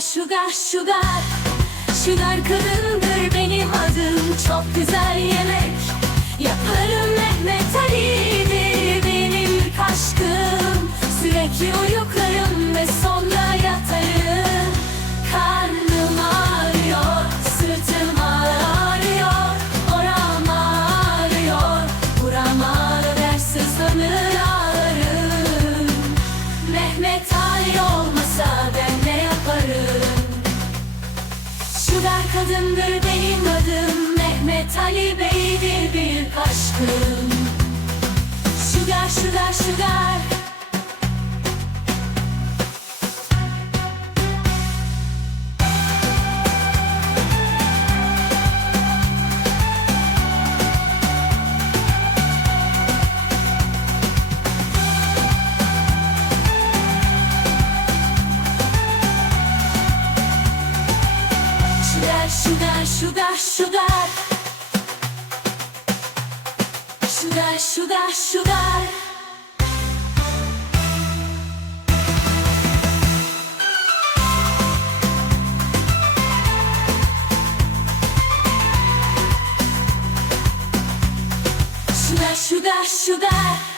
Sugar, sugar, sugar kadındır benim adım. Çok güzel yemek yaparım, Mehmet Ali'dir benim aşkım. Sürekli uyuklarım ve sonra yatarım. Karnım ağrıyor, sırtım ağrıyor, oram ağrıyor, buram ağrır, sızlanır ağlarım. Mehmet Ali olmasa ben ne yaparım? Sugar kadındır benim adım, Mehmet Ali Bey'dir bir aşkım. Sugar, sugar, sugar. Sugar, sugar, sugar. Sugar, sugar, sugar. Sugar, sugar, sugar.